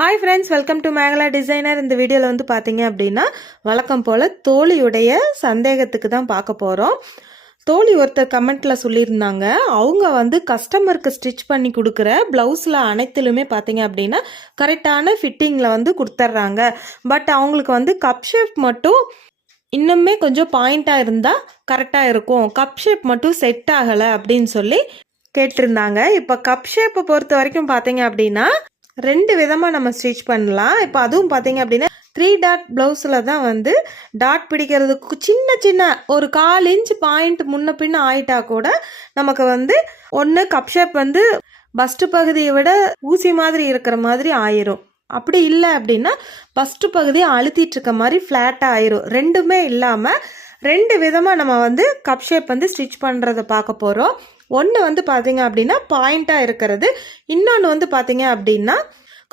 Hi friends welcome to Megala designer இந்த வீடியோவில் வந்து பார்த்தீங்க அப்படின்னா வழக்கம் போல் தோழியுடைய சந்தேகத்துக்கு தான் பார்க்க போகிறோம் தோழி ஒருத்தர் கமெண்ட்டில் சொல்லியிருந்தாங்க அவங்க வந்து கஸ்டமருக்கு ஸ்டிச் பண்ணி கொடுக்குற ப்ளவுஸில் அனைத்திலுமே பார்த்தீங்க அப்படின்னா கரெக்டான ஃபிட்டிங்கில் வந்து கொடுத்துட்றாங்க பட் அவங்களுக்கு வந்து கப் ஷேப் மட்டும் இன்னுமே கொஞ்சம் பாயிண்ட்டாக இருந்தால் கரெக்டாக இருக்கும். கப் ஷேப் மட்டும் செட் ஆகலை அப்படின்னு சொல்லி கேட்டிருந்தாங்க. இப்போ கப் ஷேப்பை பொறுத்த வரைக்கும் பார்த்தீங்க அப்படின்னா ரெண்டு விதமாக நம்ம ஸ்டிச் பண்ணலாம். இப்போ அதுவும் பார்த்தீங்க அப்படின்னா த்ரீ டாட் ப்ளவுஸில் தான் வந்து டாட் பிடிக்கிறதுக்கு சின்ன சின்ன ஒரு கால் இன்ச் பாயிண்ட் முன்ன பின்ன ஆயிட்டா கூட நமக்கு வந்து ஒன்று கப் ஷேப் வந்து பஸ்ட் பகுதியை விட ஊசி மாதிரி இருக்கிற மாதிரி ஆயிரும். அப்படி இல்லை அப்படின்னா ஃபஸ்ட்டு பகுதியை அழுத்திட்டு இருக்க மாதிரி ஃப்ளாட்டாக ஆயிரும். ரெண்டுமே இல்லாமல் ரெண்டு விதமாக நம்ம வந்து கப் ஷேப் வந்து ஸ்டிச் பண்ணுறதை பார்க்க போகிறோம் ஒன்று வந்து பார்த்தீங்க அப்படின்னா பாயிண்ட்டாக இருக்கிறது. இன்னொன்று வந்து பார்த்தீங்க அப்படின்னா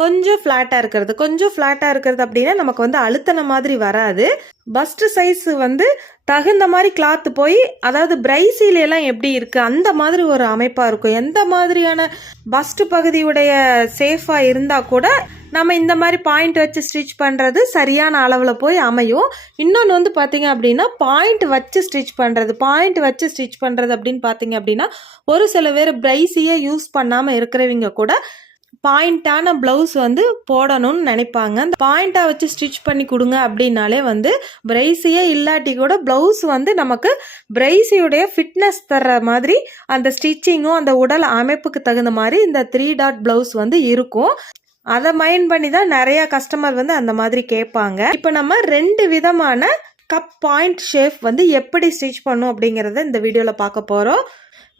கொஞ்சம் ஃப்ளாட்டாக இருக்கிறது. கொஞ்சம் ஃப்ளாட்டாக இருக்கிறது அப்படின்னா நமக்கு வந்து அழுத்தன மாதிரி வராது. பஸ்ட் சைஸ் வந்து தகுந்த மாதிரி கிளாத்து போய் அதாவது பிரைசில எப்படி இருக்குது அந்த மாதிரி ஒரு அமைப்பாக இருக்கும். எந்த மாதிரியான பஸ்ட் பகுதியுடைய சேஃபாக இருந்தால் கூட நம்ம இந்த மாதிரி பாயிண்ட் வச்சு ஸ்டிச் பண்ணுறது சரியான அளவில் போய் அமையும். இன்னொன்று வந்து பார்த்தீங்க அப்படின்னா பாயிண்ட் வச்சு ஸ்டிச் பண்ணுறது பாயிண்ட் வச்சு ஸ்டிச் பண்ணுறது அப்படின்னு பார்த்தீங்க அப்படின்னா ஒரு சில பேர் பிரைஸியே யூஸ் பண்ணாமல் இருக்கிறவங்க கூட பாயிண்டான ப்ளவுஸ் வந்து போடணும்னு நினைப்பாங்க. அந்த பாயிண்டாக வச்சு ஸ்டிச் பண்ணி கொடுங்க அப்படின்னாலே வந்து பிரைஸியே இல்லாட்டி கூட ப்ளவுஸ் வந்து நமக்கு பிரைஸியுடைய ஃபிட்னஸ் தர்ற மாதிரி அந்த ஸ்டிச்சிங்கும் அந்த உடல் அமைப்புக்கு தகுந்த மாதிரி இந்த த்ரீ டாட் ப்ளவுஸ் வந்து இருக்கும். அதை மைண்ட் பண்ணி தான் நிறைய கஸ்டமர் வந்து அந்த மாதிரி கேட்பாங்க. இப்போ நம்ம ரெண்டு விதமான கப் பாயிண்ட் ஷேப் வந்து எப்படி ஸ்டிச் பண்ணும் அப்படிங்கிறத இந்த வீடியோவில் பார்க்க போகிறோம்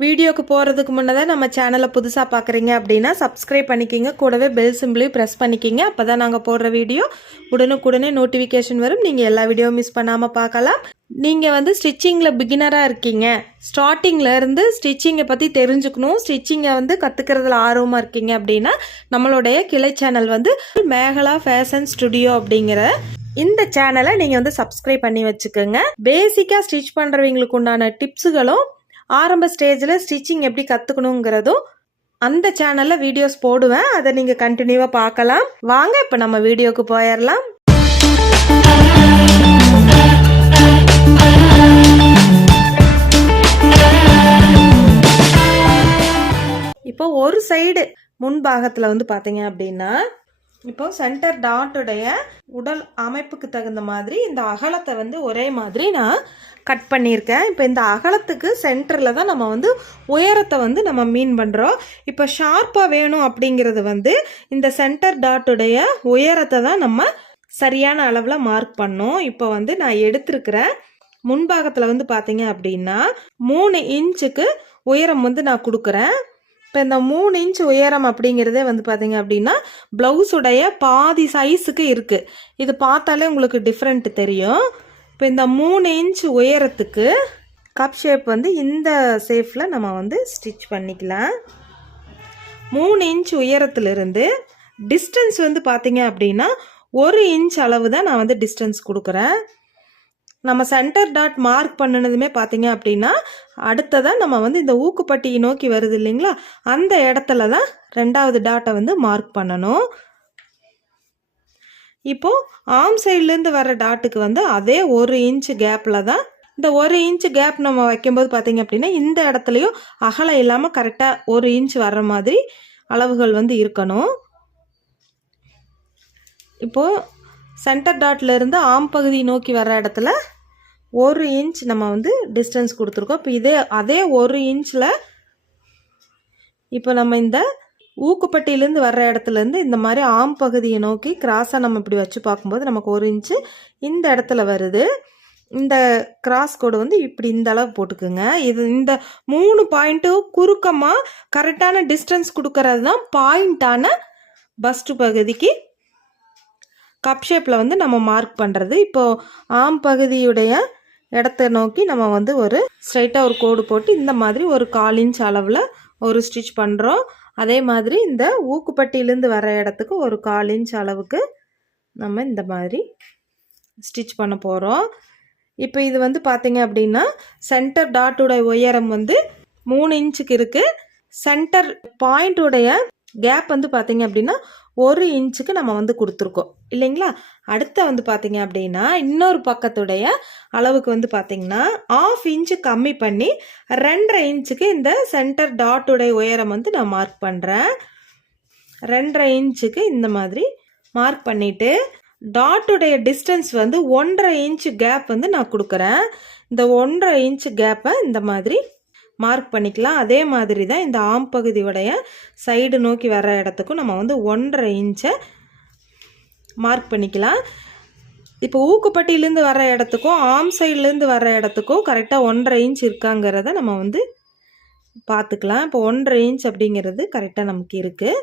வீடியோக்கு போகிறதுக்கு முன்னதே நம்ம சேனலை புதுசாக பார்க்குறீங்க அப்படின்னா சப்ஸ்கிரைப் பண்ணிக்கிங்க. கூடவே பெல் சிம்பிளையும் ப்ரெஸ் பண்ணிக்கிங்க. அப்போ தான் நாங்கள் போடுற வீடியோ உடனுக்குடனே நோட்டிஃபிகேஷன் வரும். நீங்கள் எல்லா வீடியோ மிஸ் பண்ணாமல் பார்க்கலாம். நீங்கள் வந்து ஸ்டிச்சிங்கில் பிகினராக இருக்கீங்க. ஸ்டார்டிங்கில் இருந்து ஸ்டிச்சிங்கை பற்றி தெரிஞ்சுக்கணும். ஸ்டிச்சிங்கை வந்து கற்றுக்கிறதுல ஆர்வமாக இருக்கீங்க அப்படின்னா நம்மளுடைய கிளை சேனல் வந்து மேகலா ஃபேஷன் ஸ்டுடியோ அப்படிங்கிற இந்த சேனலை நீங்கள் வந்து சப்ஸ்கிரைப் பண்ணி வச்சுக்கோங்க. பேசிக்காக ஸ்டிச் பண்ணுறவங்களுக்கு உண்டான டிப்ஸுகளும் ஆரம்ப ஸ்டேஜில் ஸ்டிச்சிங் எப்படி கற்றுக்கணுங்கிறதும் அந்த சேனலில் வீடியோஸ் போடுவேன். அதை நீங்கள் கண்டினியூவாக பார்க்கலாம். வாங்க இப்போ நம்ம வீடியோக்கு போயிடலாம். இப்போ ஒரு சைடு முன்பாகத்தில் வந்து பார்த்தீங்க அப்படின்னா இப்போ சென்டர் டாட்டுடைய உடல் அமைப்புக்கு தகுந்த மாதிரி இந்த அகலத்தை வந்து ஒரே மாதிரி நான் கட் பண்ணியிருக்கேன். இப்போ இந்த அகலத்துக்கு சென்டரில் தான் நம்ம வந்து உயரத்தை வந்து நம்ம மீன் பண்ணுறோம் இப்போ ஷார்ப்பாக வேணும் அப்படிங்கிறது வந்து இந்த சென்டர் டாட்டுடைய உயரத்தை தான் நம்ம சரியான அளவில் மார்க் பண்ணோம். இப்போ வந்து நான் எடுத்திருக்கிறேன் முன்பாகத்தில் வந்து பார்த்தீங்க அப்படின்னா மூணு இன்ச்சுக்கு உயரம் வந்து நான் கொடுக்குறேன். இப்போ இந்த மூணு இன்ச் உயரம் அப்படிங்கிறதே வந்து பார்த்தீங்க அப்படின்னா ப்ளவுஸுடைய பாதி சைஸுக்கு இருக்குது இது பார்த்தாலே உங்களுக்கு டிஃப்ரெண்ட் தெரியும். இப்போ இந்த மூணு இன்ச் உயரத்துக்கு கப் ஷேப் வந்து இந்த ஷேப்பில் நம்ம வந்து ஸ்டிச் பண்ணிக்கலாம். மூணு இன்ச் உயரத்துலேருந்து டிஸ்டன்ஸ் வந்து பார்த்தீங்க அப்படின்னா ஒரு இன்ச் அளவு தான் நான் வந்து டிஸ்டன்ஸ் கொடுக்குறேன். நம்ம சென்டர் டாட் மார்க் பண்ணினதுமே பார்த்தீங்க அப்படின்னா அடுத்ததாக நம்ம வந்து இந்த ஊக்குப்பட்டியை நோக்கி வருது இல்லைங்களா? அந்த இடத்துல தான் ரெண்டாவது டாட்டை வந்து மார்க் பண்ணணும். இப்போது ஆம் சைட்லேருந்து வர டாட்டுக்கு வந்து அதே ஒரு இன்ச் கேப்பில் தான் இந்த ஒரு இன்ச் கேப் நம்ம வைக்கும்போது பார்த்தீங்க அப்படின்னா இந்த இடத்துலையும் அகலம் இல்லாமல் கரெக்டாக ஒரு இன்ச் வர்ற மாதிரி அளவுகள் வந்து இருக்கணும். இப்போது சென்டர் டாட்லேருந்து ஆம் பகுதி நோக்கி வர இடத்துல ஒரு இன்ச் நம்ம வந்து டிஸ்டன்ஸ் கொடுத்துருக்கோம். இப்போ இதே அதே ஒரு இன்ச்சில் இப்போ நம்ம இந்த ஊக்குப்பட்டியிலேருந்து வர்ற இடத்துலேருந்து இந்த மாதிரி ஆம் பகுதியை நோக்கி கிராஸாக நம்ம இப்படி வச்சு பார்க்கும்போது நமக்கு ஒரு இன்ச்சு இந்த இடத்துல வருது. இந்த கிராஸ் கோடு வந்து இப்படி இந்த அளவு போட்டுக்குங்க. இது இந்த மூணு பாயிண்ட்டும் குறுக்கமாக கரெக்டான டிஸ்டன்ஸ் கொடுக்கறது தான் பாயிண்ட்டான பஸ்ட்டு பகுதிக்கு கப் ஷேப்பில் வந்து நம்ம மார்க் பண்ணுறது இப்போது ஆம் பகுதியுடைய இடத்த நோக்கி நம்ம வந்து ஒரு ஸ்ட்ரைட்டாக ஒரு கோடு போட்டு இந்த மாதிரி ஒரு கால் இன்ச் அளவில் ஒரு ஸ்டிச் பண்ணுறோம் அதே மாதிரி இந்த ஊக்குப்பட்டியிலேருந்து வர இடத்துக்கு ஒரு கால் இன்ச் அளவுக்கு நம்ம இந்த மாதிரி ஸ்டிச் பண்ண போகிறோம் இப்போ இது வந்து பார்த்தீங்க அப்படின்னா சென்டர் டாட்டுடைய உயரம் வந்து மூணு இன்ச்சுக்கு இருக்குது சென்டர் பாயிண்ட்டுடைய கேப் வந்து பார்த்தீங்க அப்படின்னா ஒரு இன்ச்சுக்கு நம்ம வந்து கொடுத்துருக்கோம். இல்லைங்களா? அடுத்த வந்து பார்த்தீங்க அப்படின்னா இன்னொரு பக்கத்துடைய அளவுக்கு வந்து பார்த்தீங்கன்னா ஆஃப் இன்ச்சு கம்மி பண்ணி ரெண்டரை இன்ச்சுக்கு இந்த சென்டர் டாட்டுடைய உயரம் வந்து நான் மார்க் பண்ணுறேன் ரெண்டரை இன்ச்சுக்கு இந்த மாதிரி மார்க் பண்ணிவிட்டு டாட்டுடைய டிஸ்டன்ஸ் வந்து ஒன்றரை இன்ச்சு கேப் வந்து நான் கொடுக்குறேன். இந்த ஒன்றரை இன்ச்சு கேப்பை இந்த மாதிரி மார்க் பண்ணிக்கலாம். அதே மாதிரி தான் இந்த ஆம் பகுதியுடைய சைடு நோக்கி வர இடத்துக்கும் நம்ம வந்து ஒன்றரை இன்ச்சை மார்க் பண்ணிக்கலாம். இப்போ ஊக்குப்பட்டியிலேருந்து வர இடத்துக்கும் ஆம் சைட்லேருந்து வர இடத்துக்கும் கரெக்டாக ஒன்றரை இன்ச் இருக்காங்கிறத நம்ம வந்து பார்த்துக்கலாம். இப்போ ஒன்றரை இன்ச் அப்படிங்கிறது கரெக்டாக நமக்கு இருக்குது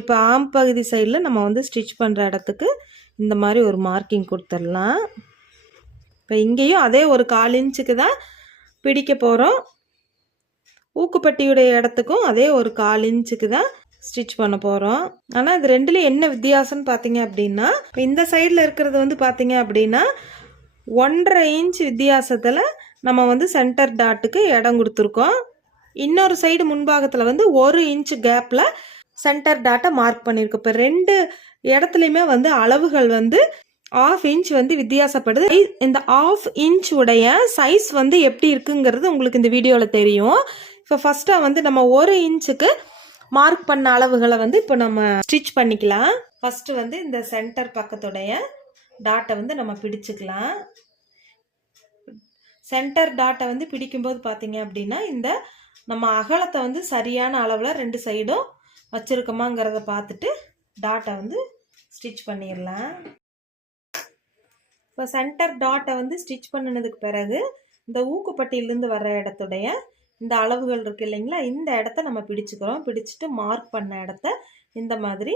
இப்போ ஆம் பகுதி சைடில் நம்ம வந்து ஸ்டிச் பண்ணுற இடத்துக்கு இந்த மாதிரி ஒரு மார்க்கிங் கொடுத்துடலாம். இப்போ இங்கேயும் அதே ஒரு கால் இன்ச்சுக்கு தான் பிடிக்க போகிறோம் ஊக்குப்பட்டியுடைய இடத்துக்கும் அதே ஒரு கால் இன்ச்சுக்கு தான் ஸ்டிச் பண்ண போகிறோம் ஆனால் இது ரெண்டுலேயும் என்ன வித்தியாசம்னு பார்த்தீங்க அப்படின்னா இப்போ இந்த சைடில் இருக்கிறது வந்து பார்த்தீங்க அப்படின்னா ஒன்றரை இன்ச் வித்தியாசத்தில் நம்ம வந்து சென்டர் டாட்டுக்கு இடம் கொடுத்துருக்கோம். இன்னொரு சைடு முன்பாகத்தில் வந்து ஒரு இன்ச் கேப்பில் சென்டர் டாட்டை மார்க் பண்ணியிருக்கோம். இப்போ ரெண்டு இடத்துலையுமே வந்து அளவுகள் வந்து ஆஃப் இன்ச் வந்து வித்தியாசப்படுது. இந்த ஆஃப் இன்ச் உடைய சைஸ் வந்து எப்படி இருக்குங்கிறது உங்களுக்கு இந்த வீடியோவில் தெரியும். இப்போ ஃபஸ்ட்டாக வந்து நம்ம ஒரு இன்ச்சுக்கு மார்க் பண்ண அளவுகளை வந்து இப்போ நம்ம ஸ்டிச் பண்ணிக்கலாம். ஃபஸ்ட்டு வந்து இந்த சென்டர் பக்கத்துடைய டாட்டை வந்து நம்ம பிடிச்சிக்கலாம். சென்டர் டாட்டை வந்து பிடிக்கும்போது பார்த்தீங்க அப்படின்னா இந்த நம்ம அகலத்தை வந்து சரியான அளவில் ரெண்டு சைடும் வச்சுருக்கோமாங்கிறத பார்த்துட்டு டாட்டை வந்து ஸ்டிச் பண்ணிடலாம். இப்போ சென்டர் டாட்டை வந்து ஸ்டிச் பண்ணினதுக்கு பிறகு இந்த ஊக்குப்பட்டியிலேருந்து வர்ற இடத்துடைய இந்த அளவுகள் இருக்குது இல்லைங்களா? இந்த இடத்த நம்ம பிடிச்சிக்கிறோம். பிடிச்சிட்டு மார்க் பண்ண இடத்த இந்த மாதிரி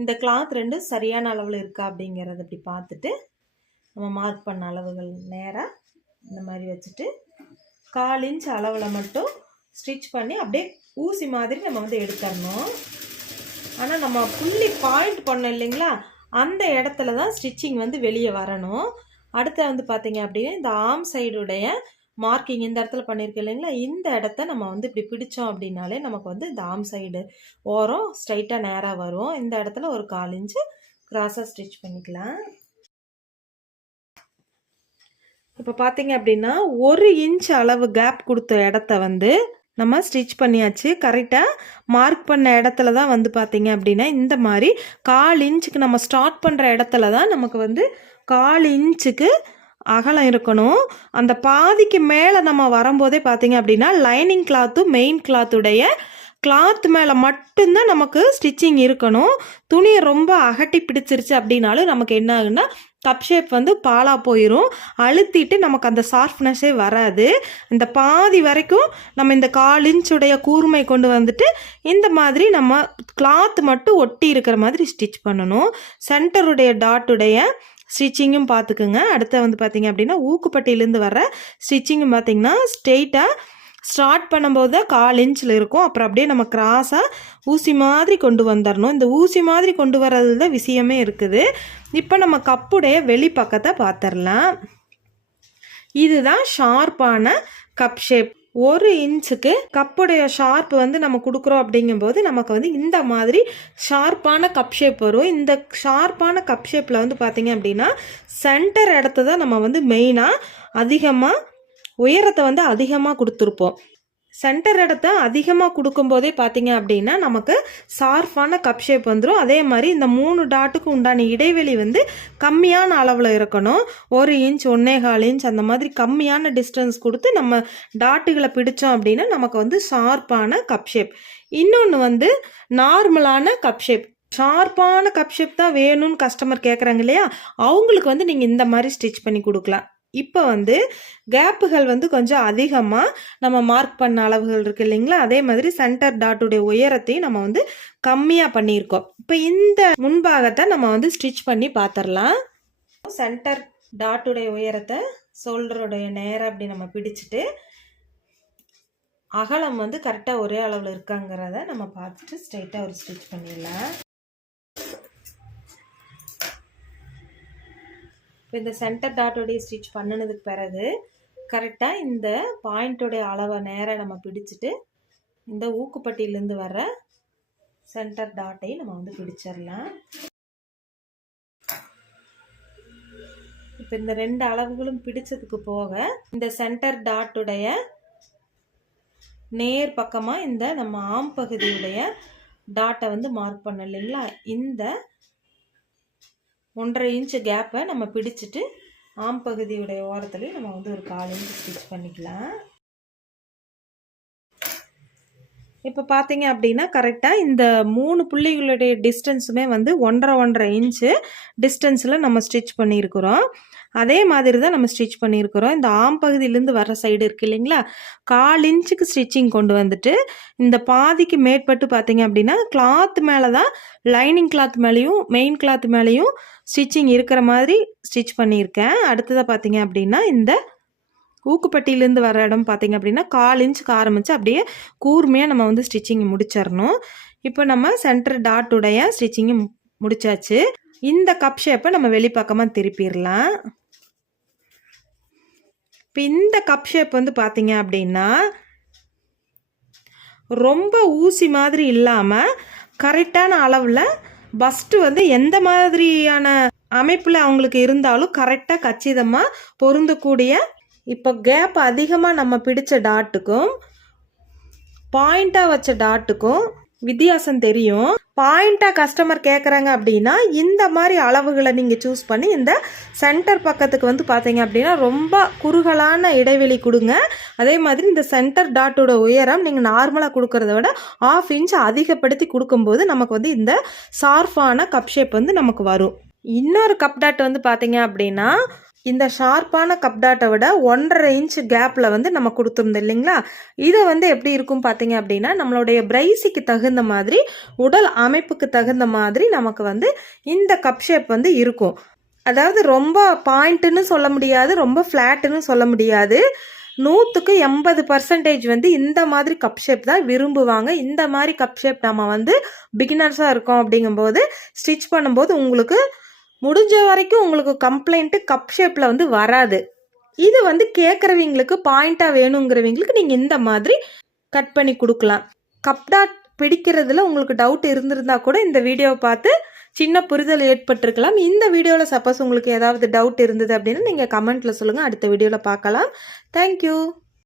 இந்த கிளாத் ரெண்டும் சரியான அளவில் இருக்கா அப்படிங்கிறத இப்படி பார்த்துட்டு நம்ம மார்க் பண்ண அளவுகள் நேராக இந்த மாதிரி வச்சுட்டு கால் இன்ச் அளவில் மட்டும் ஸ்டிச் பண்ணி அப்படியே ஊசி மாதிரி நம்ம வந்து எடுத்துடணும். ஆனால் நம்ம புள்ளி பாயிண்ட் பண்ணோம் இல்லைங்களா? அந்த இடத்துல தான் ஸ்டிச்சிங் வந்து வெளியே வரணும். அடுத்து வந்து பார்த்தீங்க அப்படின்னா இந்த ஆம் சைடுடைய மார்க்கிங் இந்த இடத்துல பண்ணியிருக்கோம் இல்லைங்களா? இந்த இடத்த நம்ம வந்து இப்படி பிடிச்சோம் அப்படின்னாலே நமக்கு வந்து இந்த ஆம் சைடு ஓரம் ஸ்ட்ரைட்டாக நேராக வரும். இந்த இடத்துல ஒரு கால் இன்ச்சு கிராஸாக ஸ்டிச் பண்ணிக்கலாம். இப்போ பார்த்தீங்க அப்படின்னா ஒரு இன்ச் அளவு கேப் கொடுத்த இடத்த வந்து நம்ம ஸ்டிச் பண்ணியாச்சு. கரெக்டாக மார்க் பண்ண இடத்துல தான் வந்து பார்த்தீங்க அப்படின்னா இந்த மாதிரி கால் இன்ச்சுக்கு நம்ம ஸ்டார்ட் பண்ணுற இடத்துல தான் நமக்கு வந்து கால் இன்ச்சுக்கு அகலம் இருக்கணும். அந்த பாதிக்கு மேலே நம்ம வரும்போதே பார்த்தீங்க அப்படின்னா லைனிங் கிளாத்தும் மெயின் கிளாத்துடைய கிளாத் மேலே மட்டும்தான் நமக்கு ஸ்டிச்சிங் இருக்கணும். துணியை ரொம்ப அகட்டி பிடிச்சிருச்சு அப்படின்னாலும் நமக்கு என்ன ஆகுன்னா கப் ஷேப் வந்து பாலாக போயிடும் அழுத்திட்டு நமக்கு அந்த சாஃப்ட்னஸே வராது. இந்த பாதி வரைக்கும் நம்ம இந்த கால் இன்ச்சுடைய கூர்மை கொண்டு வந்துட்டு இந்த மாதிரி நம்ம கிளாத் மட்டும் ஒட்டி இருக்கிற மாதிரி ஸ்டிச் பண்ணணும். சென்டருடைய டாட்டுடைய ஸ்டிச்சிங்கும் பார்த்துக்குங்க. அடுத்து வந்து பார்த்தீங்க அப்படின்னா ஊக்குப்பட்டியிலேருந்து வர ஸ்டிச்சிங்கும் பார்த்தீங்கன்னா ஸ்ட்ரெயிட்டாக ஸ்டார்ட் பண்ணும்போது தான் கால் இன்ச்சில் இருக்கும். அப்புறம் அப்படியே நம்ம கிராஸாக ஊசி மாதிரி கொண்டு வந்துடணும் இந்த ஊசி மாதிரி கொண்டு வர்றது தான் விஷயமே இருக்குது. இப்போ நம்ம கப்புடைய வெளிப்பக்கத்தை பார்த்துடலாம் இதுதான் ஷார்ப்பான கப் ஷேப். ஒரு இன்ச்சுக்கு கப்புடைய ஷார்ப் வந்து நம்ம கொடுக்குறோம் அப்படிங்கும்போது நமக்கு வந்து இந்த மாதிரி ஷார்ப்பான கப் ஷேப் வரும். இந்த ஷார்ப்பான கப் ஷேப்பில் வந்து பார்த்திங்க அப்படின்னா சென்டர் இடத்த தான் நம்ம வந்து மெயினாக அதிகமாக உயரத்தை வந்து அதிகமாக கொடுத்துருப்போம். சென்டர் இடத்த அதிகமாக கொடுக்கும்போதே பார்த்தீங்க அப்படின்னா நமக்கு சார்ஃபான கப் ஷேப் வந்துடும் அதே மாதிரி இந்த மூணு டாட்டுக்கு உண்டான இடைவெளி வந்து கம்மியான அளவில் இருக்கணும். ஒரு இன்ச் ஒன்றே கால் இன்ச் அந்த மாதிரி கம்மியான டிஸ்டன்ஸ் கொடுத்து நம்ம டாட்டுகளை பிடிச்சோம் அப்படின்னா நமக்கு வந்து ஷார்ப்பான கப் ஷேப் இன்னொன்று வந்து நார்மலான கப் ஷேப் ஷார்ப்பான கப் ஷேப் தான் வேணும்னு கஸ்டமர் கேட்குறாங்க இல்லையா? அவங்களுக்கு வந்து நீங்கள் இந்த மாதிரி ஸ்டிச் பண்ணி கொடுக்கலாம். இப்போ வந்து கேப்புகள் வந்து கொஞ்சம் அதிகமாக நம்ம மார்க் பண்ண அளவுகள் இருக்குது இல்லைங்களா? அதே மாதிரி சென்டர் டாட்டுடைய உயரத்தையும் நம்ம வந்து கம்மியாக பண்ணியிருக்கோம். இப்போ இந்த முன்பாகத்தை நம்ம வந்து ஸ்டிச் பண்ணி பார்த்துடலாம் சென்டர் டாட்டுடைய உயரத்தை ஷோல்டருடைய நேரம் அப்படி நம்ம பிடிச்சிட்டு அகலம் வந்து கரெக்டாக ஒரே அளவில் இருக்காங்கிறத நம்ம பார்த்துட்டு ஸ்ட்ரைட்டாக ஒரு ஸ்டிச் பண்ணிடலாம். இப்போ இந்த சென்டர் டாட்டோடைய ஸ்டிச் பண்ணினதுக்கு பிறகு கரெக்டாக இந்த பாயிண்ட்டோடைய அளவை நேராக நம்ம பிடிச்சிட்டு இந்த ஊக்குப்பட்டியிலேருந்து வர சென்டர் டாட்டையும் நம்ம வந்து பிடிச்சிடலாம். இப்போ இந்த ரெண்டு அளவுகளும் பிடிச்சதுக்கு போக இந்த சென்டர் டாட்டுடைய நேர் பக்கமாக இந்த நம்ம ஆம் பகுதியுடைய டாட்டை வந்து மார்க் பண்ணலைங்களா இல்லைங்களா? இந்த ஒன்றரை இன்ச்சு கேப்பை நம்ம பிடிச்சிட்டு ஆம் பகுதியுடைய ஓரத்துலேயும் நம்ம வந்து ஒரு கால் இன்ச்சு ஸ்டிச் பண்ணிக்கலாம். இப்போ பார்த்தீங்க அப்படின்னா கரெக்டாக இந்த மூணு புள்ளிகளுடைய டிஸ்டன்ஸுமே வந்து ஒன்றரை ஒன்றரை இன்ச்சு டிஸ்டன்ஸில் நம்ம ஸ்டிச் பண்ணியிருக்கிறோம். அதே மாதிரி தான் நம்ம ஸ்டிச் பண்ணியிருக்கிறோம். இந்த ஆம் பகுதியிலேருந்து வர சைடு இருக்குது இல்லைங்களா? கால் இன்ச்சுக்கு ஸ்டிச்சிங் கொண்டு வந்துட்டு இந்த பாதிக்கு மேற்பட்டு பார்த்தீங்க அப்படின்னா கிளாத் மேலே தான் லைனிங் கிளாத் மேலேயும் மெயின் கிளாத் மேலேயும் ஸ்டிச்சிங் இருக்கிற மாதிரி ஸ்டிச் பண்ணியிருக்கேன். அடுத்ததாக பார்த்தீங்க அப்படின்னா இந்த ஊக்குப்பட்டியிலேருந்து வர இடம் பார்த்தீங்க அப்படின்னா கால் இன்ச்சுக்கு ஆரம்பித்து அப்படியே கூர்மையாக நம்ம வந்து ஸ்டிச்சிங் முடிச்சிடணும் இப்போ நம்ம சென்டர் டாட் உடைய ஸ்டிச்சிங்கு முடிச்சாச்சு. இந்த கப் ஷேப்பை நம்ம வெளிப்பக்கமாக திருப்பிடலாம். இப்போ இந்த கப் ஷேப் வந்து பார்த்தீங்க அப்படின்னா ரொம்ப ஊசி மாதிரி இல்லாமல் கரெக்டான அளவில் பஸ்ட்டு வந்து எந்த மாதிரியான அமைப்பில் அவங்களுக்கு இருந்தாலும் கரெக்டாக கச்சிதமாக பொருந்தக்கூடிய இப்போ கேப் அதிகமாக நம்ம பிடித்த டாட்டுக்கும் பாயிண்ட்டாக வச்ச டாட்டுக்கும் வித்தியாசம் தெரியும். பாயிண்ட்டாக கஸ்டமர் கேட்குறாங்க அப்படின்னா இந்த மாதிரி அளவுகளை நீங்கள் சூஸ் பண்ணி இந்த சென்டர் பக்கத்துக்கு வந்து பார்த்தீங்க அப்படின்னா ரொம்ப குறுகலான இடைவெளி கொடுங்க. அதே மாதிரி இந்த சென்டர் டாட்டோட உயரம் நீங்கள் நார்மலாக கொடுக்கறத விட ஆஃப் இன்ச் அதிகப்படுத்தி கொடுக்கும்போது நமக்கு வந்து இந்த சார்ஃபான கப் ஷேப் வந்து நமக்கு வரும். இன்னொரு கப் டாட் வந்து பார்த்தீங்க அப்படின்னா இந்த ஷார்ப்பான கப் டாட்டை விட ஒன்றரை இன்ச் கேப்பில் வந்து நம்ம கொடுத்துருந்தோம் இல்லைங்களா? இதை வந்து எப்படி இருக்கும் பார்த்தீங்க அப்படின்னா நம்மளுடைய பிரைஸிக்கு தகுந்த மாதிரி உடல் அமைப்புக்கு தகுந்த மாதிரி நமக்கு வந்து இந்த கப் ஷேப் வந்து இருக்கும். அதாவது ரொம்ப பாயிண்ட்டுன்னு சொல்ல முடியாது ரொம்ப ஃப்ளாட்டுன்னு சொல்ல முடியாது. நூற்றுக்கு எண்பது பர்சன்டேஜ் வந்து இந்த மாதிரி கப் ஷேப் தான் விரும்புவாங்க. இந்த மாதிரி கப் ஷேப் நம்ம வந்து பிகினர்ஸாக இருக்கோம் அப்படிங்கும்போது ஸ்டிச் பண்ணும்போது உங்களுக்கு முடிஞ்ச வரைக்கும் உங்களுக்கு கம்ப்ளைண்ட்டு கப் ஷேப்பில் வந்து வராது. இது வந்து கேட்குறவங்களுக்கு பாயிண்ட்டாக வேணுங்கிறவங்களுக்கு நீங்கள் இந்த மாதிரி கட் பண்ணி கொடுக்கலாம். கப் டாட் பிடிக்கிறதுல உங்களுக்கு டவுட் இருந்திருந்தா கூட இந்த வீடியோவை பார்த்து சின்ன புரிதல் ஏற்பட்டிருக்கலாம். இந்த வீடியோவில் சப்போஸ் உங்களுக்கு ஏதாவது டவுட் இருந்தது அப்படின்னா நீங்கள் கமெண்ட்டில் சொல்லுங்கள் அடுத்த வீடியோவில் பார்க்கலாம். தேங்க்யூ